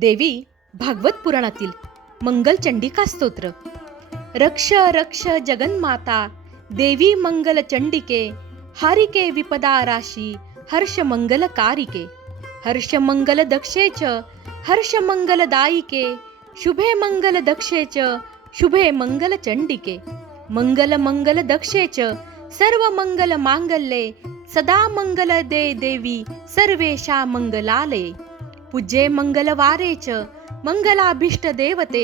देवी भागवत पुराणातील मंगल चंडिका स्तोत्र. रक्ष रक्ष जगन्माता देवी मंगल चंडिके हारिके विपदा राशी हर्ष मंगल कारिके हर्ष मंगल दक्षेच च हर्ष मंगल दायिके शुभे मंगल दक्षेच च शुभे मंगल चंडिके मंगल मंगल दक्षेच च सर्व मंगल मांगल्ये सदा मंगल दे देवी सर्वेशा मंगलालये. पूज्ये मंगलवारे च मंगलाभीष्ट देवते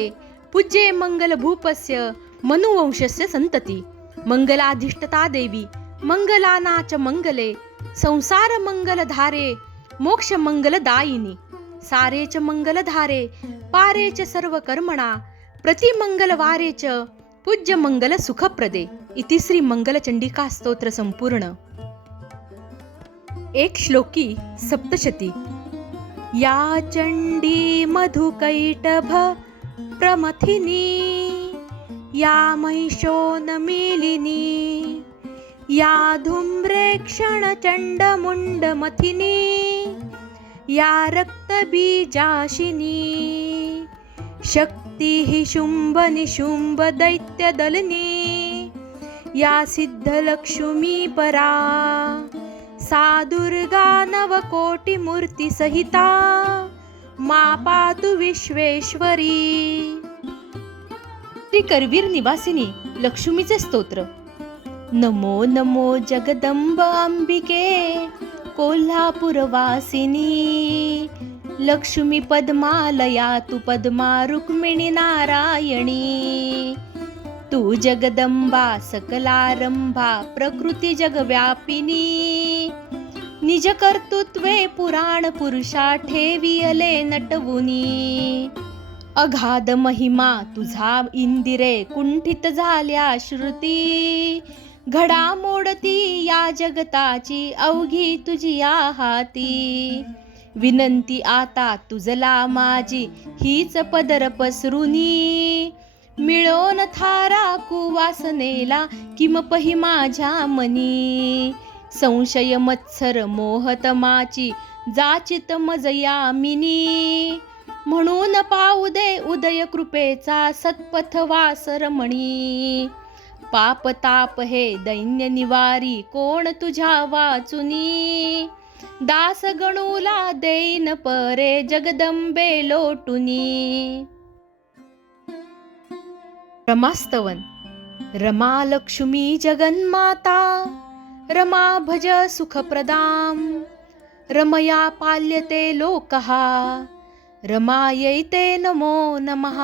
पूज्ये मंगलभूपस्य मनुवंशस्य संतती मंगलाधिष्ठता देवी मंगलानाच च मंगले संसार मंगलधारे मोक्ष मंगलदायिनी सारे च मंगलधारे पारे च सर्व कर्मणा प्रति च पूज्य मंगल सुखप्रदे इति श्री मंगलचंडिका स्तोत्र संपूर्ण। एक श्लोकी सप्तशती। या चंडी मधुकैटभ प्रमथिनी या महिषोनमिलिनी या धूम्रेक्षणचण्डमुण्डमथिनी या रक्तबीजाशिनी शक्तिः शुम्भनिशुम्भ दैत्यदलनी या सिद्धलक्ष्मी परा सा दुर्गा नवकोटिमूर्तिसहिता मा पातु विश्वेश्वरी। श्री करवीर निवासिनी लक्ष्मीचे स्तोत्र. नमो नमो जगदंब अंबिके कोल्हापूरवासिनी. लक्ष्मी पद्मालया तू पद्मा रुक्मिणी नारायणी. तू जगदंबा सकलारंभा प्रकृती जगव्यापिनी. निज कर्तृत्वे पुराण पुरुषा ठेवियले नटवुनी. अगाध महिमा तुझा इंदिरे कुंठित झाल्या श्रुती. घडामोडती या जगताची अवघी तुझी या हाती विनंती आता तुझला माझी हीच पदर पसरुनी मिळोन थारा कुवासनेला किमपही माझ्या मनी. संशय मत्सर मोहतमाची जाचित मजया मिनी. म्हणून पाऊ दे उदय कृपेचा सत्पथ वासरमणी पाप ताप हे दैन्य निवारी कोण तुझ्या वाचुनी? दास गणूला देईन परे जगदंबे लोटुनी. रमास्तवन. रमा लक्ष्मी जगन्माता रमा भज सुखप्रदाम रमया पाल्यते लोकः रमायैते नमो नमः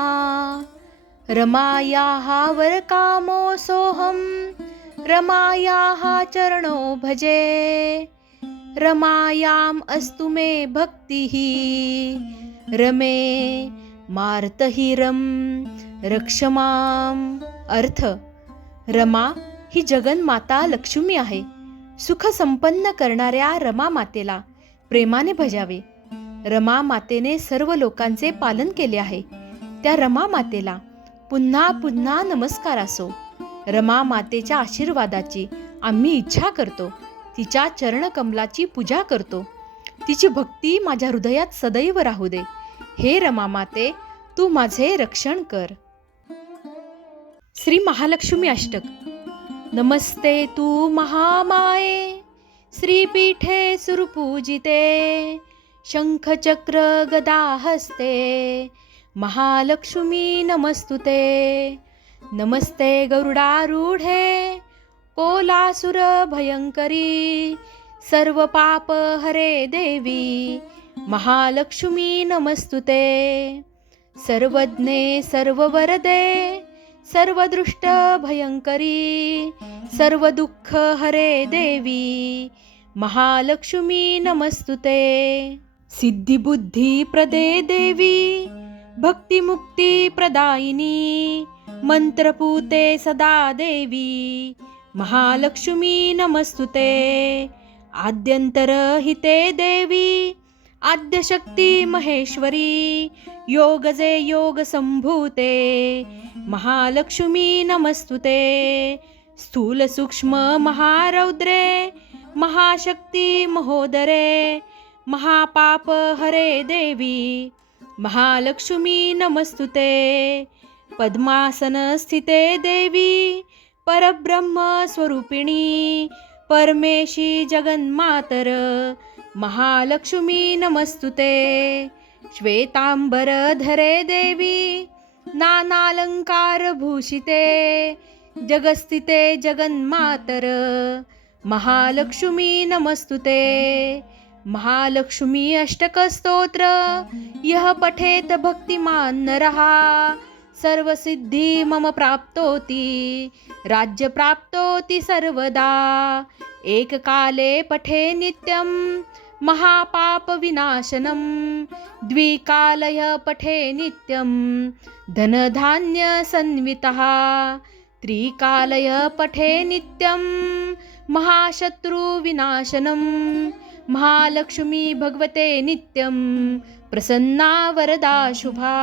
रमायाः वरकामो सोऽहं रमायाः चरणो भजे रमायाम् अस्तु मे भक्तिः रमे मार्तहिरम् रक्षमाम अर्थ रमा ही जगन्माता लक्ष्मी आहे. सुख संपन्न करणाऱ्या रमा मातेला प्रेमाने भजावे. रमा मातेने सर्व लोकांचे पालन केले आहे. त्या रमा मातेला पुन्हा पुन्हा नमस्कार असो. रमा मातेच्या आशीर्वादाची आम्ही इच्छा करतो. तिच्या चरणकमलाची पूजा करतो. तिची भक्ती माझ्या हृदयात सदैव राहू दे. हे रमा माते तू माझे रक्षण कर. श्री महालक्ष्मी अष्टक. नमस्ते तू महामाये श्रीपीठे सुरपूजिते शंखचक्र गदा हस्ते महालक्ष्मी नमस्तुते. नमस्ते गरुडारूढे कोलासुर भयंकरी सर्व पाप हरे देवी महालक्ष्मी नमस्तुते. सर्वज्ञे सर्ववरदे सर्वदृष्ट भयंकरी सर्व दुःख हरे देवी महालक्ष्मी नमस्तुते. सिद्धिबुद्धी प्रदे देवी भक्तिमुक्ती प्रदायिनी मंत्रपूते सदा देवी महालक्ष्मी नमस्तुते. आद्यंतरहिते देवी आद्यशक्ती महेश्वरी योगजे योग संभूते महालक्ष्मी नमस्तुते स्थूल सूक्ष्म महारौद्रे महाशक्ती महोदरे महापाप हरे देवी महालक्ष्मी नमस्तुते पद्मासनस्थिते देवी परब्रह्मस्वरूपिणी परमेशी जगन्मातर महालक्ष्मी नमस्तुते। श्वेतांबरधरे देवी नानालङ्कारभूषिते जगस्थिते जगन्मातर। महालक्ष्मी नमस्तुते। महालक्ष्मी अष्टकस्तोत्र यः पठेत भक्तिमान् नरः। सर्वसिद्धी मम प्राप्तोति राज्यप्राप्तोति सर्वदा। एककाले पठे नित्यं महापापविनाशनं द्विकालय पठे नित्यं धनधान्यसन्वितः त्रिकालय पठे नित्यं महाशत्रुविनाशनं महालक्ष्मी भगवते नित्यं प्रसन्ना वरदा शुभा।